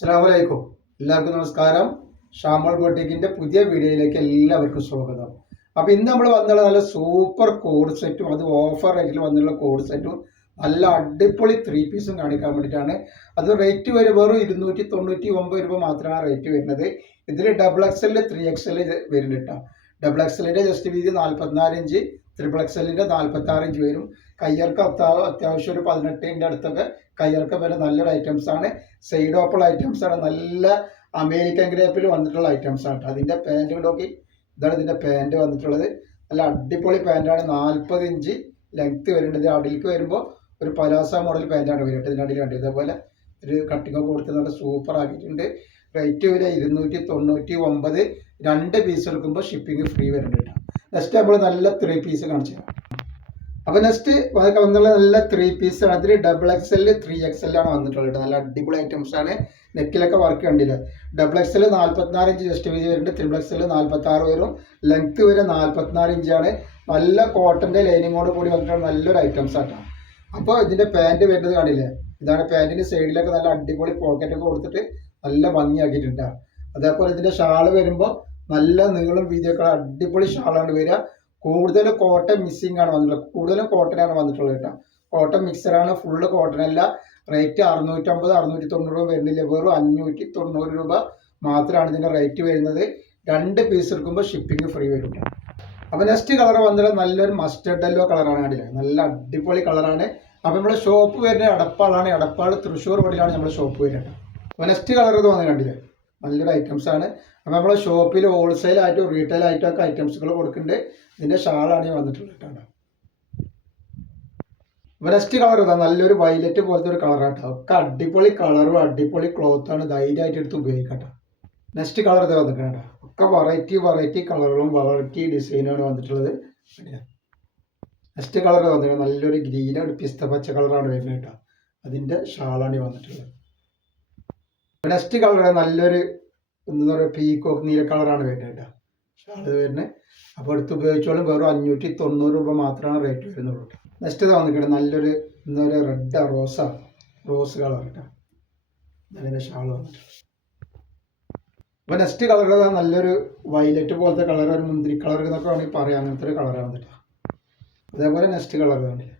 അസ്സലാമലൈക്കും. എല്ലാവർക്കും നമസ്കാരം. ഷാമോൾ ബൊട്ടിക്കിന്റെ പുതിയ വീഡിയോയിലേക്ക് എല്ലാവർക്കും സ്വാഗതം. അപ്പോൾ ഇന്ന് നമ്മൾ വന്നുള്ള നല്ല സൂപ്പർ കോഡ് സെറ്റും അത് ഓഫർ റേറ്റിൽ വന്നുള്ള കോഡ് സെറ്റും നല്ല അടിപൊളി 3 പീസും കാണിക്കാൻ വേണ്ടിയിട്ടാണ്. അത് റേറ്റ് വെറും 299 രൂപ മാത്രമാണ് റേറ്റ് വരുന്നത്. ഇതിൽ XXL 3XL വരുന്നുണ്ട്. XXLന്റെ ജസ്റ്റ് വീതി 44 ഇഞ്ച്, XXLന്റെ 46 ഇഞ്ച് വരും. കയ്യർക്ക് അത്യാവശ്യം ഒരു 18 അടുത്തൊക്കെ കയ്യർക്ക് വരെ നല്ലൊരു ഐറ്റംസ് ആണ്. സൈഡ് ഓപ്പൺ ഐറ്റംസ് ആണ്. നല്ല അമേരിക്കൻ ഗ്രേപ്പിൽ വന്നിട്ടുള്ള ഐറ്റംസ് ആണ്. അതിൻ്റെ പാൻറ് നോക്കി, ഇതാണ് ഇതിൻ്റെ പാൻറ് വന്നിട്ടുള്ളത്. നല്ല അടിപൊളി പാൻറ്റാണ്. 40 ഇഞ്ച് ലെങ്ത്ത് വരുന്നുണ്ട്. അടിയിലേക്ക് വരുമ്പോൾ ഒരു പലാസ മോഡൽ പാൻറ്റാണ് വരുന്നത്. ഇതിൻ്റെ അടിയിൽ കണ്ടത് ഇതേപോലെ ഒരു കട്ടിങ് കൊടുത്ത് നല്ല സൂപ്പർ ആക്കിയിട്ടുണ്ട്. റേറ്റ് വരെ 299. 2 പീസ് എടുക്കുമ്പോൾ ഷിപ്പിംഗ് ഫ്രീ വരുന്നുണ്ട്. നെക്സ്റ്റ് നമ്മൾ നല്ല 3 പീസ് കാണിച്ചു തരാം. അപ്പോൾ നെക്സ്റ്റ് വന്നുള്ള നല്ല 3 പീസ് ആണ്. അതിൽ XXL 3XL ആണ് വന്നിട്ടുള്ളത്. നല്ല അടിപൊളി ഐറ്റംസ് ആണ്. നെക്കിലൊക്കെ വർക്ക് കണ്ടില്ല. XXL 44 ഇഞ്ച് ജസ്റ്റ് വീതി വരുന്നുണ്ട്. XXL 46 വരും. ലെങ്ത്ത് വരെ 44 ഇഞ്ചാണ്. നല്ല കോട്ടൻ്റെ ലൈനിങ്ങോട് കൂടി വന്നിട്ടുള്ള നല്ലൊരു ഐറ്റംസ് ആട്ടോ. അപ്പോൾ ഇതിൻ്റെ പാൻറ് വരുന്നത് കാണില്ലേ, ഇതാണ് പാൻറ്റിൻ്റെ സൈഡിലൊക്കെ നല്ല അടിപൊളി പോക്കറ്റൊക്കെ കൊടുത്തിട്ട് നല്ല ഭംഗിയാക്കിയിട്ടുണ്ട്. അതേപോലെ ഇതിൻ്റെ ഷാള് വരുമ്പോൾ നല്ല നീളം വീതിയൊക്കെ അടിപൊളി ഷാളാണ് വരിക. കൂടുതൽ കോട്ടൺ മിക്സിംഗ് ആണ് വന്നിട്ടുള്ളത്. കൂടുതലും കോട്ടനാണ് വന്നിട്ടുള്ളത് കേട്ടോ. കോട്ടൺ മിക്സറാണ്, ഫുള്ള് കോട്ടൺ അല്ല. റേറ്റ് 650 690 രൂപ വരുന്നില്ല, വെറും 590 രൂപ മാത്രമാണ് ഇതിൻ്റെ റേറ്റ് വരുന്നത്. 2 പീസ് എടുക്കുമ്പോൾ ഷിപ്പിംഗ് ഫ്രീ വരും. അപ്പോൾ നെക്സ്റ്റ് കളർ വന്നിട്ട് നല്ലൊരു മസ്റ്റർഡ് യെല്ലോ കളറാണ് കണ്ടില്ലേ, നല്ല അടിപൊളി കളറാണ്. അപ്പോൾ നമ്മുടെ ഷോപ്പ് വരുന്നത് എടപ്പാളാണ്. എടപ്പാൾ തൃശ്ശൂർ റോഡിലാണ് നമ്മുടെ ഷോപ്പ് വരുന്നത്. അപ്പോൾ നെക്സ്റ്റ് കളർ ഇത് വന്ന് കണ്ടില്ലേ, നല്ലൊരു ഐറ്റംസ് ആണ്. അപ്പോൾ നമ്മളെ ഷോപ്പിൽ ഹോൾസെയിലായിട്ടും റീറ്റെയിൽ ആയിട്ടും ഒക്കെ ഐറ്റംസുകൾ കൊടുക്കുന്നുണ്ട്. ഇതിൻ്റെ ഷാളാണ് ഈ വന്നിട്ടുള്ളത് കേട്ടോ. അപ്പോൾ നെക്സ്റ്റ് കളർ ഇതാ, നല്ലൊരു വയലറ്റ് പോലത്തെ ഒരു കളറാട്ടോ. ഒക്കെ അടിപൊളി കളറും അടിപൊളി ക്ലോത്താണ്, ധൈര്യമായിട്ട് എടുത്ത് ഉപയോഗിക്കട്ടോ. നെക്സ്റ്റ് കളർ ഇത് വന്നിട്ടുണ്ട്. ഒക്കെ വെറൈറ്റി കളറുകളും വെറൈറ്റി ഡിസൈനുമാണ് വന്നിട്ടുള്ളത്. നെക്സ്റ്റ് കളർ വന്നിട്ടുണ്ട് നല്ലൊരു ഗ്രീനാണ്, പിസ്ത പച്ച കളറാണ് വരുന്നത് കേട്ടോ. അതിൻ്റെ ഷാളാണ് ഈ വന്നിട്ടുള്ളത്. നെക്സ്റ്റ് കളർ നല്ലൊരു എന്താ പറയുക, പീക്കോക്ക് നീല കളറാണ് വരുന്നത് കേട്ടോ. ഷാള് വരുന്നത്. അപ്പോൾ എടുത്ത് ഉപയോഗിച്ചോളും. വെറും 590 രൂപ മാത്രമാണ് റേറ്റ് വരുന്നുള്ളൂ. നെക്സ്റ്റ് ഇത് വന്നിട്ടുണ്ട് നല്ലൊരു റെഡ് റോസ് കളർ കേട്ടോ. അതിൻ്റെ ഷാള് വന്നിട്ടുണ്ട്. അപ്പോൾ നെക്സ്റ്റ് കളർ നല്ലൊരു വയലറ്റ് പോലത്തെ കളർ, ഒരു മുന്തിരി കളർ എന്നൊക്കെ വേണമെങ്കിൽ പറയാം. അങ്ങനത്തെ ഒരു കളറാണ് കേട്ടോ. അതേപോലെ നെക്സ്റ്റ് കളർ വേണ്ടില്ല.